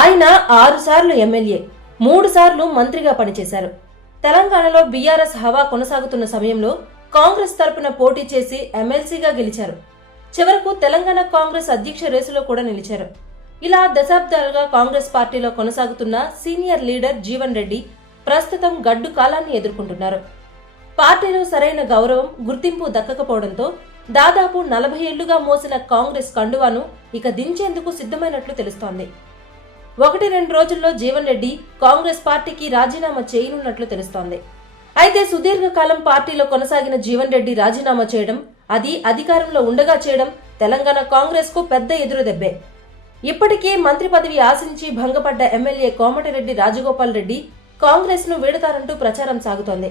ఆయన 6 సార్లు ఎమ్మెల్యే, 3 సార్లు మంత్రిగా పనిచేశారు. తెలంగాణలో బీఆర్ఎస్ హవా కొనసాగుతున్న సమయంలో కాంగ్రెస్ తరపున పోటీ చేసి ఎమ్మెల్సీగా గెలిచారు. చివరకు తెలంగాణ కాంగ్రెస్ అధ్యక్ష రేసులో కూడా నిలిచారు. ఇలా దశాబ్దాలుగా కాంగ్రెస్ పార్టీలో కొనసాగుతున్న సీనియర్ లీడర్ జీవన్ రెడ్డి ప్రస్తుతం గడ్డు కాలాన్ని ఎదుర్కొంటున్నారు. పార్టీలో సరైన గౌరవం, గుర్తింపు దక్కకపోవడంతో దాదాపు 40 ఏళ్లుగా మోసిన కాంగ్రెస్ కండువాను ఇక దించేందుకు సిద్ధమైనట్లు తెలుస్తోంది. 1-2 రోజుల్లో జీవన్ రెడ్డి కాంగ్రెస్ పార్టీకి రాజీనామా చేయనున్నట్లు తెలుస్తోంది. అయితే సుదీర్ఘకాలం పార్టీలో కొనసాగిన జీవన్ రెడ్డి రాజీనామా చేయడం, అది అధికారంలో ఉండగా చేయడం తెలంగాణ కాంగ్రెస్ కు పెద్ద ఎదురుదెబ్బే. ఇప్పటికే మంత్రి పదవి ఆశించి భంగపడ్డ ఎమ్మెల్యే కోమటిరెడ్డి రాజగోపాల్ రెడ్డి కాంగ్రెస్ ను వీడతారంటూ ప్రచారం సాగుతోంది.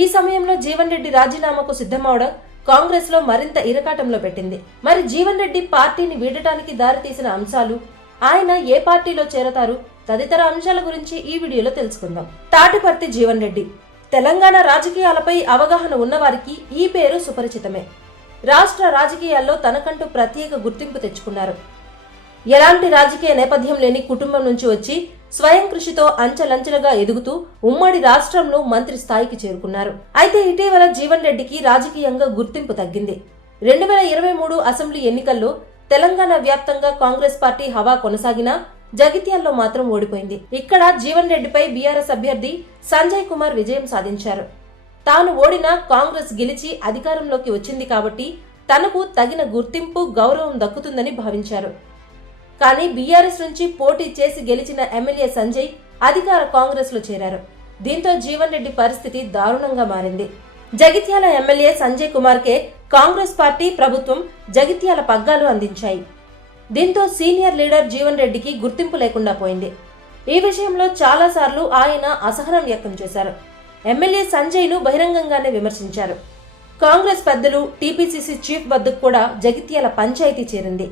ఈ సమయంలో జీవన్ రెడ్డి రాజీనామాకు సిద్ధమవడం కాంగ్రెస్ లో మరింత ఇరకాటంలో పెట్టింది. మరి జీవన్ రెడ్డి పార్టీని వీడటానికి దారితీసిన అంశాలు, ఆయన ఏ పార్టీలో చేరతారు తదితర అంశాల గురించి ఈ వీడియోలో తెలుసుకుందాం. తాటిపర్తి జీవన్ రెడ్డి తెలంగాణ రాజకీయాలపై అవగాహన ఉన్నవారికి ఈ పేరు సుపరిచితమే. రాష్ట్ర రాజకీయాల్లో తనకంటూ ప్రత్యేక గుర్తింపు తెచ్చుకున్నారు. ఎలాంటి రాజకీయ నేపథ్యం లేని కుటుంబం నుంచి వచ్చి స్వయం కృషితో అంచెలంచెలుగా ఎదుగుతూ ఉమ్మడి రాష్ట్రంలో మంత్రి స్థాయికి చేరుకున్నారు. అయితే ఇటీవల జీవన్ రెడ్డికి రాజకీయంగా గుర్తింపు తగ్గింది. 2023 అసెంబ్లీ ఎన్నికల్లో తెలంగాణ వ్యాప్తంగా కాంగ్రెస్ పార్టీ హవా కొనసాగినా జగిత్యాల్లో మాత్రం ఓడిపోయింది. ఇక్కడ జీవన్ రెడ్డిపై బీఆర్ఎస్ అభ్యర్థి సంజయ్ కుమార్ విజయం సాధించారు. తాను ఓడినా కాంగ్రెస్ గెలిచి అధికారంలోకి వచ్చింది కాబట్టి తనకు తగిన గుర్తింపు, గౌరవం దక్కుతుందని భావించారు. కానీ బీఆర్ఎస్ నుంచి పోటీ చేసి గెలిచిన ఎమ్మెల్యే సంజయ్ అధికార కాంగ్రెస్ లో చేరారు. దీంతో జీవన్ రెడ్డి పరిస్థితి దారుణంగా మారింది. జగిత్యాల ఎమ్మెల్యే సంజయ్ కుమార్ కే కాంగ్రెస్ పార్టీ, ప్రభుత్వం జగిత్యాల పగ్గాలు అందించాయి. దీంతో సీనియర్ లీడర్ జీవన్ రెడ్డికి గుర్తింపు లేకుండా పోయింది. ఈ విషయంలో చాలా సార్లు ఆయన అసహనం వ్యక్తం చేశారు. ఎమ్మెల్యే సంజయ్ ను బహిరంగంగానే విమర్శించారు. కాంగ్రెస్ పెద్దలు, టీపీసీసీ చీఫ్ వద్దకు కూడా జగిత్యాల పంచాయతీ చేరింది.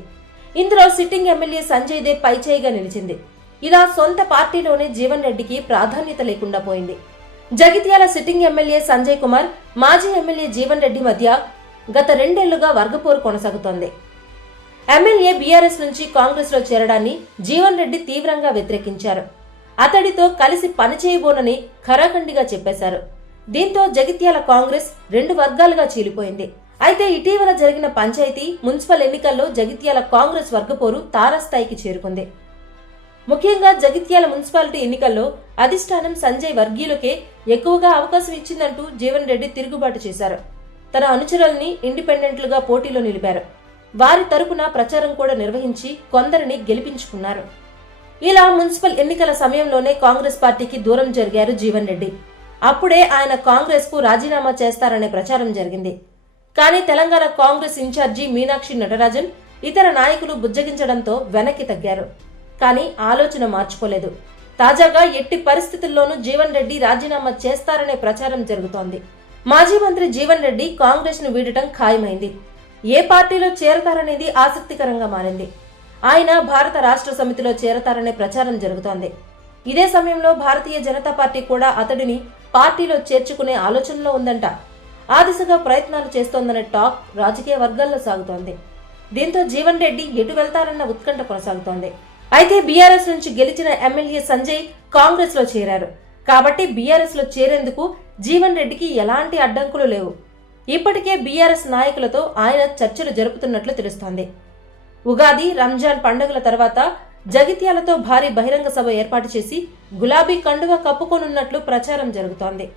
ఇందులో సిట్టింగ్ ఎమ్మెల్యే సంజయ్ దే పైచేయిగా నిలిచింది. ఇలా సొంత పార్టీలోనే జీవన్ రెడ్డికి ప్రాధాన్యత లేకుండా పోయింది. జగిత్యాల సిట్టింగ్ ఎమ్మెల్యే సంజయ్ కుమార్, మాజీ ఎమ్మెల్యే జీవన్ రెడ్డి మధ్య గత 2 ఏళ్లుగా వర్గపోరు కొనసాగుతోంది. ఎమ్మెల్యే బీఆర్ఎస్ నుంచి కాంగ్రెస్ లో చేరడాన్ని జీవన్ రెడ్డి తీవ్రంగా వ్యతిరేకించారు. అతడితో కలిసి పనిచేయబోనని ఖరాఖండిగా చెప్పేశారు. దీంతో జగిత్యాల కాంగ్రెస్ 2 వర్గాలుగా చీలిపోయింది. అయితే ఇటీవల జరిగిన పంచాయతీ, మున్సిపల్ ఎన్నికల్లో జగిత్యాల కాంగ్రెస్ వర్గపోరు తారాస్థాయికి చేరుకుంది. ముఖ్యంగా జగిత్యాల మున్సిపాలిటీ ఎన్నికల్లో అధిష్టానం సంజయ్ వర్గీయులకే ఎక్కువగా అవకాశం ఇచ్చిందంటూ జీవన్ రెడ్డి తిరుగుబాటు చేశారు. తన అనుచరుల్ని ఇండిపెండెంట్లుగా పోటీలో నిలిపారు. వారి తరపున ప్రచారం కూడా నిర్వహించి కొందరిని గెలిపించుకున్నారు. ఇలా మున్సిపల్ ఎన్నికల సమయంలోనే కాంగ్రెస్ పార్టీకి దూరం జరిగారు జీవన్ రెడ్డి. అప్పుడే ఆయన కాంగ్రెస్ కు రాజీనామా చేస్తారనే ప్రచారం జరిగింది. కానీ తెలంగాణ కాంగ్రెస్ ఇన్ఛార్జి మీనాక్షి నటరాజన్, ఇతర నాయకులు బుజ్జగించడంతో వెనక్కి తగ్గారు. కానీ ఆలోచన మార్చుకోలేదు. తాజాగా ఎట్టి పరిస్థితుల్లోనూ జీవన్ రెడ్డి రాజీనామా చేస్తారనే ప్రచారం జరుగుతోంది. మాజీ మంత్రి జీవన్ రెడ్డి కాంగ్రెస్ ను వీడటం ఖాయమైంది. ఏ పార్టీలో చేరతారనేది ఆసక్తికరంగా మారింది. ఆయన భారత రాష్ట్ర సమితిలో చేరతారనే ప్రచారం జరుగుతోంది. ఇదే సమయంలో భారతీయ జనతా పార్టీ కూడా అతడిని పార్టీలో చేర్చుకునే ఆలోచనలో ఉందంట. ఆ దిశగా ప్రయత్నాలు చేస్తోందనే టాక్ రాజకీయ వర్గాల్లో సాగుతోంది. దీంతో జీవన్ రెడ్డి ఎటు వెళ్తారన్న ఉత్కంఠ కొనసాగుతోంది. అయితే బీఆర్ఎస్ నుంచి గెలిచిన ఎమ్మెల్యే సంజయ్ కాంగ్రెస్ లో చేరారు. కాబట్టి బీఆర్ఎస్ లో చేరేందుకు జీవన్ రెడ్డికి ఎలాంటి అడ్డంకులు లేవు. ఇప్పటికే బీఆర్ఎస్ నాయకులతో ఆయన చర్చలు జరుపుతున్నట్లు తెలుస్తోంది. ఉగాది, రంజాన్ పండుగల తర్వాత జగిత్యాలతో భారీ బహిరంగ సభ ఏర్పాటు చేసి గులాబీ కండువా కప్పుకోనున్నట్లు ప్రచారం జరుగుతోంది.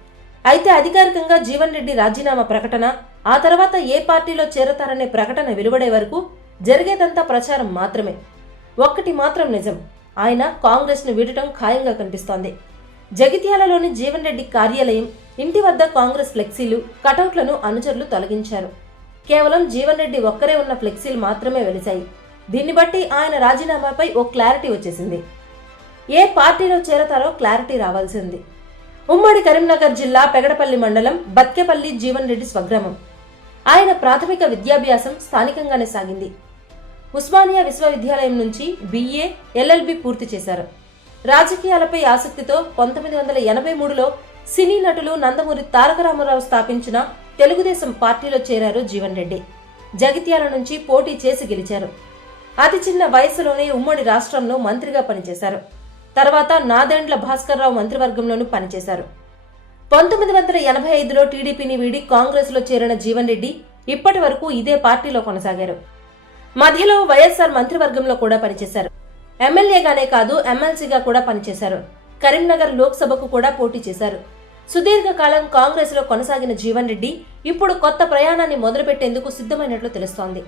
అయితే అధికారికంగా జీవన్ రెడ్డి రాజీనామా ప్రకటన, ఆ తర్వాత ఏ పార్టీలో చేరతారనే ప్రకటన వెలువడే వరకు జరిగేదంతా ప్రచారం మాత్రమే. ఒక్కటి మాత్రం నిజం, ఆయన కాంగ్రెస్ ను వీడటం ఖాయంగా కనిపిస్తోంది. జగిత్యాలలోని జీవన్ రెడ్డి కార్యాలయం, ఇంటి వద్ద కాంగ్రెస్ ఫ్లెక్సీలు, కటౌట్లను అనుచరులు తొలగించారు. కేవలం జీవన్ రెడ్డి ఒక్కరే ఉన్న ఫ్లెక్సీలు మాత్రమే వెలిశాయి. దీన్ని బట్టి ఆయన రాజీనామాపై ఓ క్లారిటీ వచ్చేసింది. ఏ పార్టీలో చేరతారో క్లారిటీ రావాల్సింది. ఉమ్మడి కరీంనగర్ జిల్లా పెగడపల్లి మండలం బత్కెపల్లి జీవన్ రెడ్డి స్వగ్రామం. ఆయన ప్రాథమిక విద్యాభ్యాసం స్థానికంగానే సాగింది. ఉస్మానియా విశ్వవిద్యాలయం నుంచి BA, LLB పూర్తి చేశారు. రాజకీయాలపై ఆసక్తితో 1983లో సినీ నటులు నందమూరి తారక రామారావు స్థాపించిన తెలుగుదేశం పార్టీలో చేరారు జీవన్ రెడ్డి. జగిత్యాల నుంచి పోటీ చేసి గెలిచారు. అతి చిన్న వయసులోనే ఉమ్మడి రాష్ట్రంలో మంత్రిగా పనిచేశారు. తర్వాత నాదెండ్ల భాస్కర్రావు మంత్రివర్గంలోనూ పనిచేశారు. 1985లో టీడీపీని వీడి కాంగ్రెస్లో చేరిన జీవన్ రెడ్డి ఇప్పటి వరకు ఇదే పార్టీలో కొనసాగారు. మధ్యలో వైఎస్ఆర్ మంత్రివర్గంలో కూడా పనిచేశారు. ఎమ్మెల్యేగానే కాదు ఎమ్మెల్సీగా కూడా పనిచేశారు. కరీంనగర్ లోక్సభకు కూడా పోటీ చేశారు. సుదీర్ఘకాలం కాంగ్రెస్ లో కొనసాగిన జీవన్ రెడ్డి ఇప్పుడు కొత్త ప్రయాణాన్ని మొదలుపెట్టేందుకు సిద్ధమైనట్లు తెలుస్తోంది.